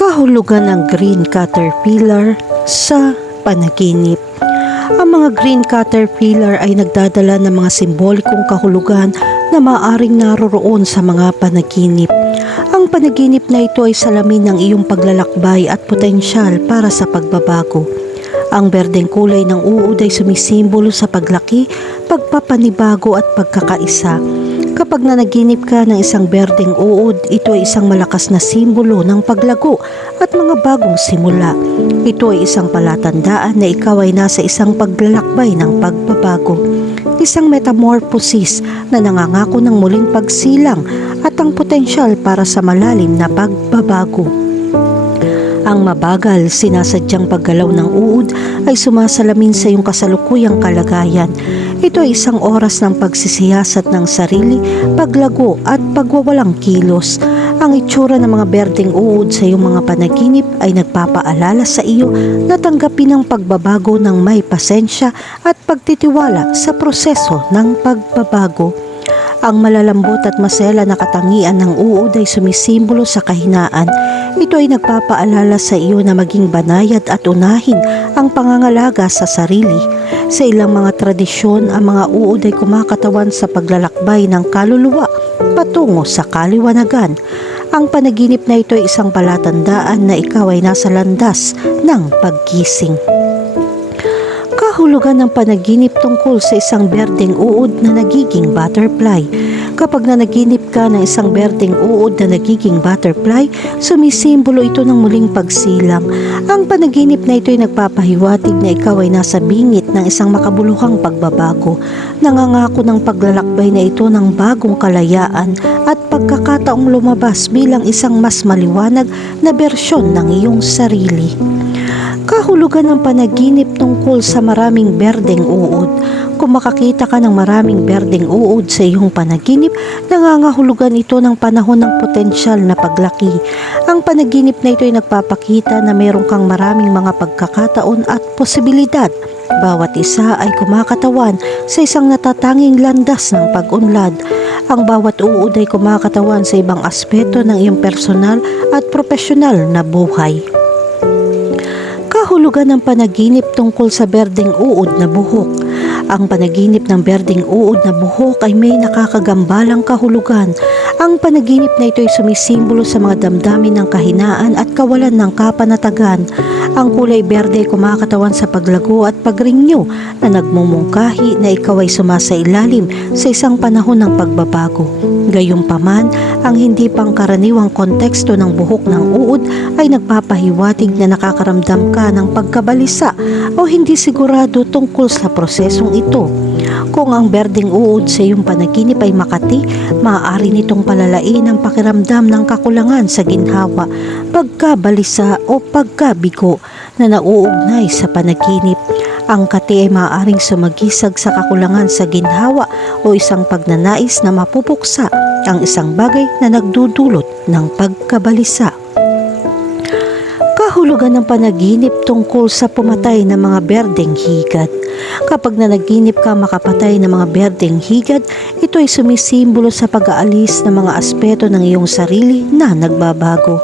kahulugan ng green caterpillar sa panaginip. Ang mga green caterpillar ay nagdadala ng mga simbolikong kahulugan na maaring naroroon sa mga panaginip. Ang panaginip na ito ay salamin ng iyong paglalakbay at potensyal para sa pagbabago. Ang berdeng kulay ng uod ay sumisimbolo sa paglaki, pagpapanibago at pagkakaisa. Kapag nanaginip ka ng isang berdeng uod, ito ay isang malakas na simbolo ng paglago at mga bagong simula. Ito ay isang palatandaan na ikaw ay nasa isang paglalakbay ng pagbabago. Isang metamorphosis na nangangako ng muling pagsilang at ang potensyal para sa malalim na pagbabago. Ang mabagal, sinasadyang paggalaw ng uod ay sumasalamin sa iyong kasalukuyang kalagayan. Ito ay isang oras ng pagsisiyasat ng sarili, paglago at pagwawalang kilos. Ang itsura ng mga berdeng uod sa iyong mga panaginip ay nagpapaalala sa iyo na tanggapin ang pagbabago ng may pasensya at pagtitiwala sa proseso ng pagbabago. Ang malalambot at masela na katangian ng uod ay sumisimbolo sa kahinaan. Ito ay nagpapaalala sa iyo na maging banayad at unahin ang pangangalaga sa sarili. Sa ilang mga tradisyon, ang mga uod ay kumakatawan sa paglalakbay ng kaluluwa patungo sa kaliwanagan. Ang panaginip na ito ay isang palatandaan na ikaw ay nasa landas ng paggising kahulugan ng panaginip tungkol sa isang berdeng uod na nagiging butterfly. Kapag nanaginip ka ng isang berdeng uod na nagiging butterfly, sumisimbolo ito ng muling pagsilang. Ang panaginip na ito ay nagpapahiwatig na ikaw ay nasa bingit ng isang makabuluhang pagbabago. Nangangako ng paglalakbay na ito ng bagong kalayaan at pagkakataong lumabas bilang isang mas maliwanag na bersyon ng iyong sarili kahulugan ng panaginip tungkol sa maraming berdeng uod. Kung makakita ka ng maraming berdeng uod sa iyong panaginip, nangangahulugan ito ng panahon ng potensyal na paglaki. Ang panaginip na ito ay nagpapakita na mayroon kang maraming mga pagkakataon at posibilidad. Bawat isa ay kumakatawan sa isang natatanging landas ng pag-unlad. Ang bawat uod ay kumakatawan sa ibang aspeto ng iyong personal at profesional na buhay kahulugan ng panaginip tungkol sa berdeng uod na buhok. Ang panaginip ng berdeng uod na buhok ay may nakakagambalang kahulugan. Ang panaginip na ito ay sumisimbolo sa mga damdamin ng kahinaan at kawalan ng kapanatagan. Ang kulay berde ay kumakatawan sa paglago at pagringyo na nagmumungkahi na ikaw ay sumasailalim sa isang panahon ng pagbabago. Gayunpaman, ang hindi pangkaraniwang konteksto ng buhok ng uod ay nagpapahiwatig na nakakaramdam ka ng pagkabalisa o hindi sigurado tungkol sa prosesong ito. Kung ang berdeng uod sa iyong panaginip ay makati, maaari nitong palalain ang pakiramdam ng kakulangan sa ginhawa, pagkabalisa o pagkabigo na nauugnay sa panaginip. Ang kati ay maaaring sumagisag sa kakulangan sa ginhawa o isang pagnanais na mapupuksa ang isang bagay na nagdudulot ng pagkabalisa. Kahulugan ng panaginip tungkol sa pumatay ng mga berdeng higad. Kapag nanaginip ka makapatay ng mga berdeng higad, ito ay sumisimbolo sa pag-aalis ng mga aspeto ng iyong sarili na nagbabago.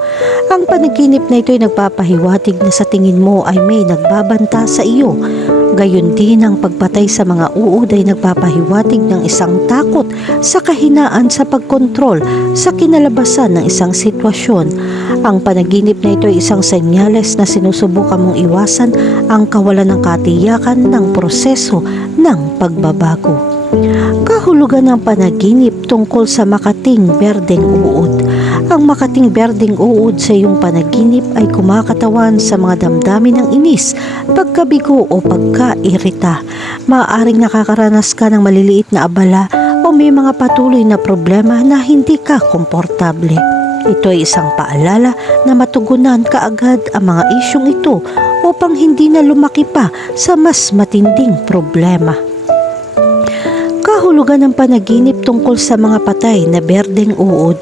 Ang panaginip na ito ay nagpapahiwatig na sa tingin mo ay may nagbabanta sa iyo. Gayon din ang pagpatay sa mga uod ay nagpapahiwatig ng isang takot sa kahinaan sa pagkontrol sa kinalabasan ng isang sitwasyon. Ang panaginip na ito ay isang senyales na sinusubukan mong iwasan ang kawalan ng katiyakan ng proseso ng pagbabago. Kahulugan ng panaginip tungkol sa makating berdeng uod. Ang makating berdeng uod sa iyong panaginip ay kumakatawan sa mga damdamin ng inis, pagkabigo o pagkairita. Maaaring nakakaranas ka ng maliliit na abala o may mga patuloy na problema na hindi ka komportable. Ito ay isang paalala na matugunan kaagad ang mga isyong ito upang hindi na lumaki pa sa mas matinding problema kahulugan ng panaginip tungkol sa mga patay na berdeng uod.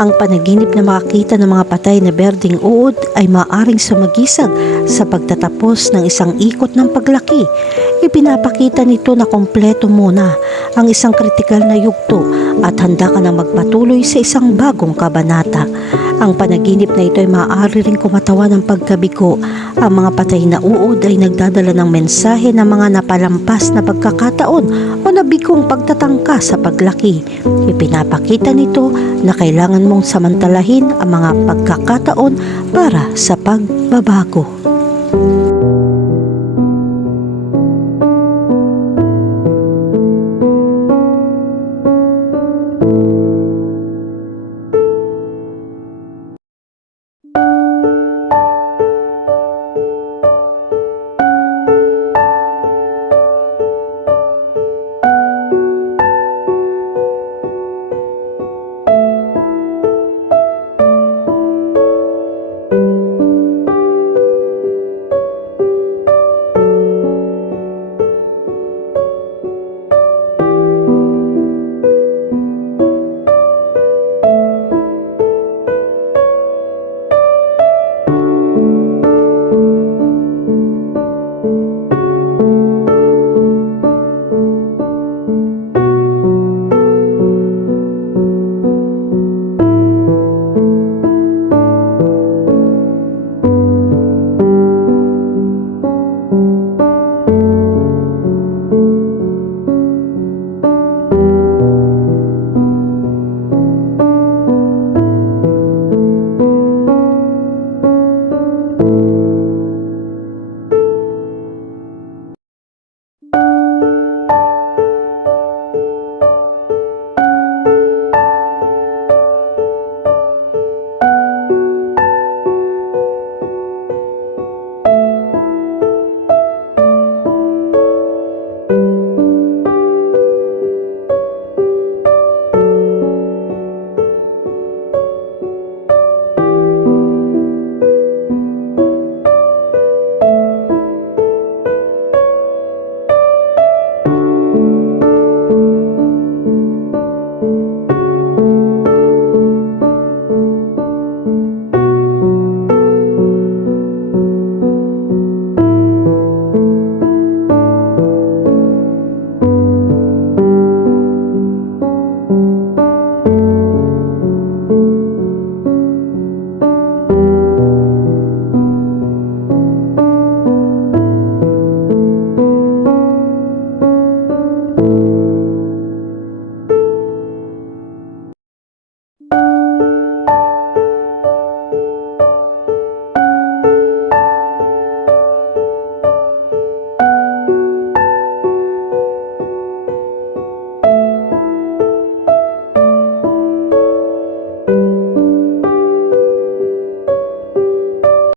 Ang panaginip na makakita ng mga patay na berdeng uod ay maaring sumagisag sa pagtatapos ng isang ikot ng paglaki. Ipinapakita nito na kompleto mo na ang isang kritikal na yugto at handa ka na magpatuloy sa isang bagong kabanata. Ang panaginip na ito ay maaari ring kumatawa ng pagkabigo. Ang mga patay na uod ay nagdadala ng mensahe ng mga napalampas na pagkakataon o nabigong pagtatangka sa paglaki. Ipinapakita nito na kailangan mong samantalahin ang mga pagkakataon para sa pagbabago. you